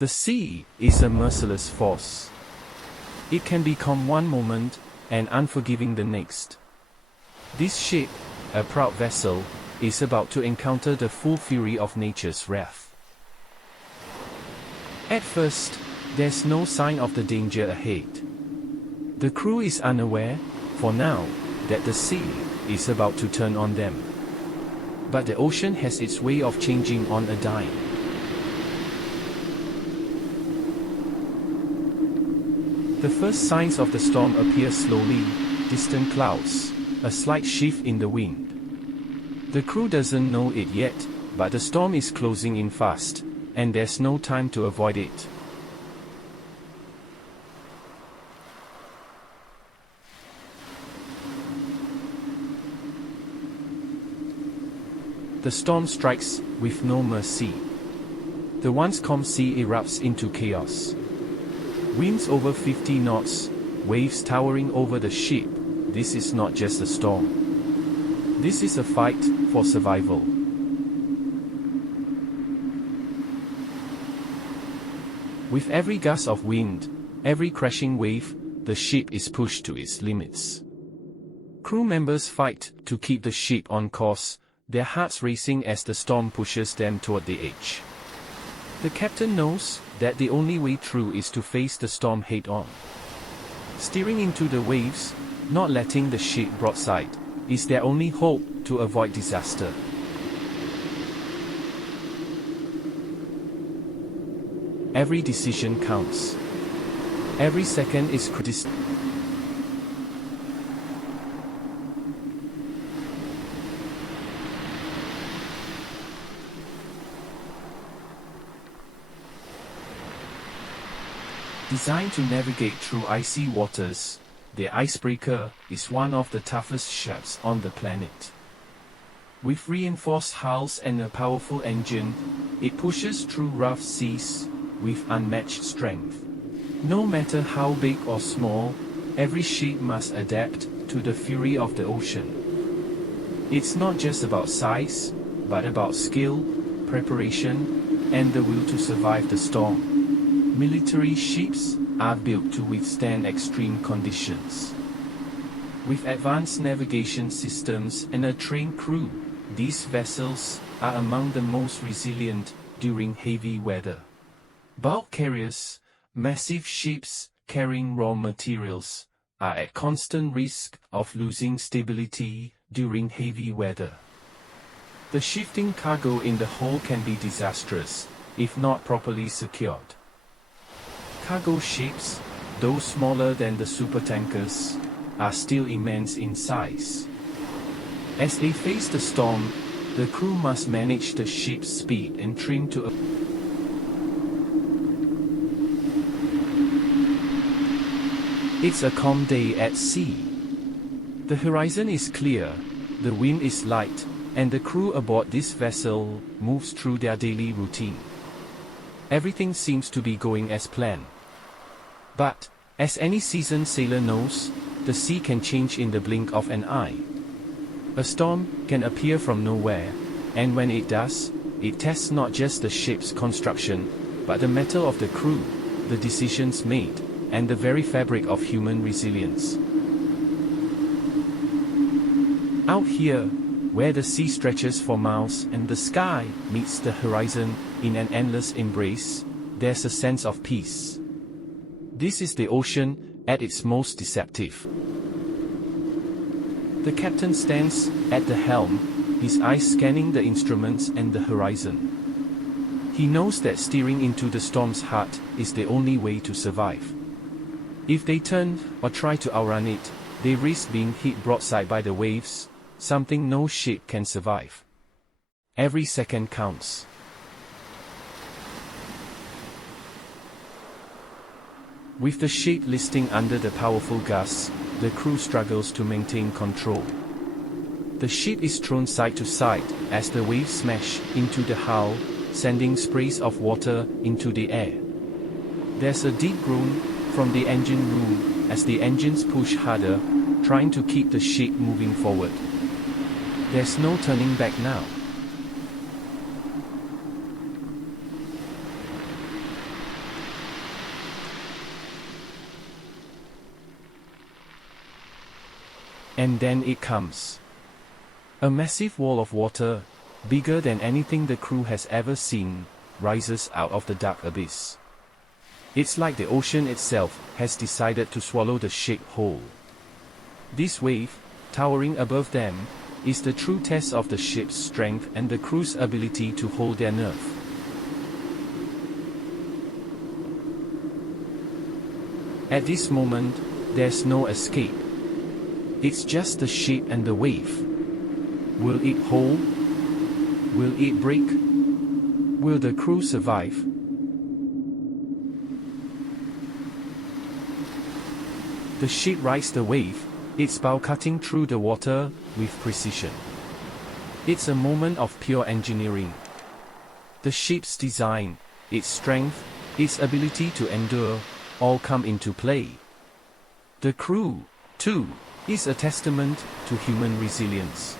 The sea is a merciless force. It can be calm one moment and unforgiving the next. This ship, a proud vessel, is about to encounter the full fury of nature's wrath. At first, there's no sign of the danger ahead. The crew is unaware, for now, that the sea is about to turn on them. But the ocean has its way of changing on a dime. The first signs of the storm appear slowly, distant clouds, a slight shift in the wind. The crew doesn't know it yet, but the storm is closing in fast, and there's no time to avoid it. The storm strikes with no mercy. The once calm sea erupts into chaos. Winds over 50 knots, waves towering over the ship. This is not just a storm. This is a fight for survival. With every gust of wind, every crashing wave, the ship is pushed to its limits. Crew members fight to keep the ship on course, their hearts racing as the storm pushes them toward the edge. The captain knows that the only way through is to face the storm head-on. Steering into the waves, not letting the ship broadside, is their only hope to avoid disaster. Every decision counts. Every second is critical. Designed to navigate through icy waters, the Icebreaker is one of the toughest ships on the planet. With reinforced hulls and a powerful engine, it pushes through rough seas with unmatched strength. No matter how big or small, every ship must adapt to the fury of the ocean. It's not just about size, but about skill, preparation, and the will to survive the storm. Military ships are built to withstand extreme conditions. With advanced navigation systems and a trained crew, these vessels are among the most resilient during heavy weather. Bulk carriers, massive ships carrying raw materials, are at constant risk of losing stability during heavy weather. The shifting cargo in the hull can be disastrous, if not properly secured. Cargo ships, though smaller than the supertankers, are still immense in size. As they face the storm, the crew must manage the ship's speed and trim to a It's a calm day at sea. The horizon is clear, the wind is light, and the crew aboard this vessel moves through their daily routine. Everything seems to be going as planned. But, as any seasoned sailor knows, the sea can change in the blink of an eye. A storm can appear from nowhere, and when it does, it tests not just the ship's construction, but the mettle of the crew, the decisions made, and the very fabric of human resilience. Out here, where the sea stretches for miles and the sky meets the horizon in an endless embrace, there's a sense of peace. This is the ocean at its most deceptive. The captain stands at the helm, his eyes scanning the instruments and the horizon. He knows that steering into the storm's heart is the only way to survive. If they turn or try to outrun it, they risk being hit broadside by the waves, something no ship can survive. Every second counts. With the ship listing under the powerful gusts, the crew struggles to maintain control. The ship is thrown side to side as the waves smash into the hull, sending sprays of water into the air. There's a deep groan from the engine room as the engines push harder, trying to keep the ship moving forward. There's no turning back now. And then it comes. A massive wall of water, bigger than anything the crew has ever seen, rises out of the dark abyss. It's like the ocean itself has decided to swallow the ship whole. This wave, towering above them, is the true test of the ship's strength and the crew's ability to hold their nerve. At this moment, there's no escape. It's just the ship and the wave. Will it hold? Will it break? Will the crew survive? The ship rides the wave, its bow cutting through the water with precision. It's a moment of pure engineering. The ship's design, its strength, its ability to endure, all come into play. The crew, too, is a testament to human resilience.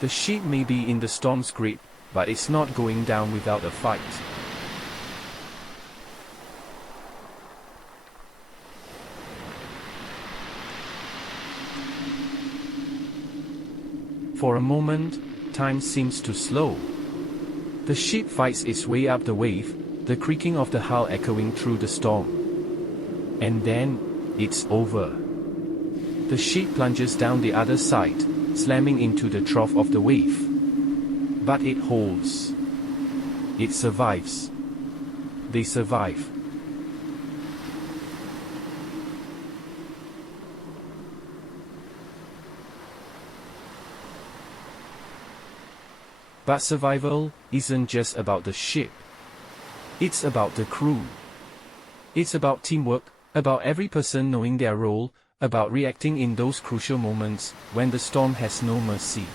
The ship may be in the storm's grip, but it's not going down without a fight. For a moment, time seems to slow. The ship fights its way up the wave, the creaking of the hull echoing through the storm. And then, it's over. The ship plunges down the other side, slamming into the trough of the wave. But it holds. It survives. They survive. But survival isn't just about the ship. It's about the crew. It's about teamwork, about every person knowing their role, about reacting in those crucial moments when the storm has no mercy.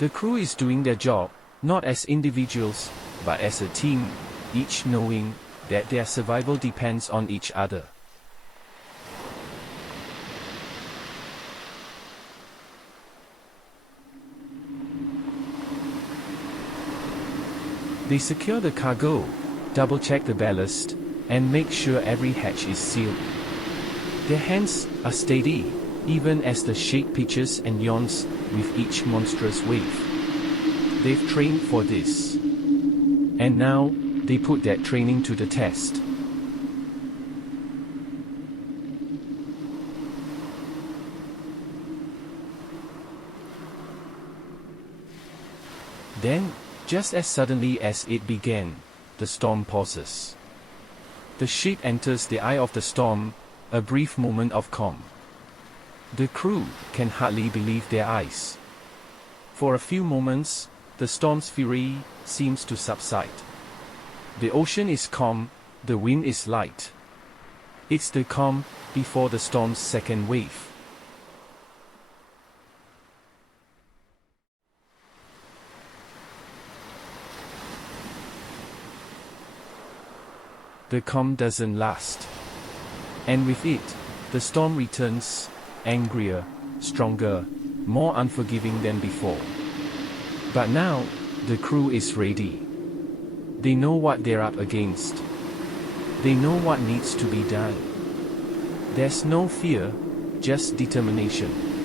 The crew is doing their job, not as individuals, but as a team, each knowing that their survival depends on each other. They secure the cargo, double-check the ballast, and make sure every hatch is sealed. Their hands are steady, even as the ship pitches and yawns with each monstrous wave. They've trained for this. And now, they put that training to the test. Then, just as suddenly as it began, the storm pauses. The ship enters the eye of the storm, a brief moment of calm. The crew can hardly believe their eyes. For a few moments, the storm's fury seems to subside. The ocean is calm, the wind is light. It's the calm before the storm's second wave. The calm doesn't last. And with it, the storm returns, angrier, stronger, more unforgiving than before. But now, the crew is ready. They know what they're up against. They know what needs to be done. There's no fear, just determination.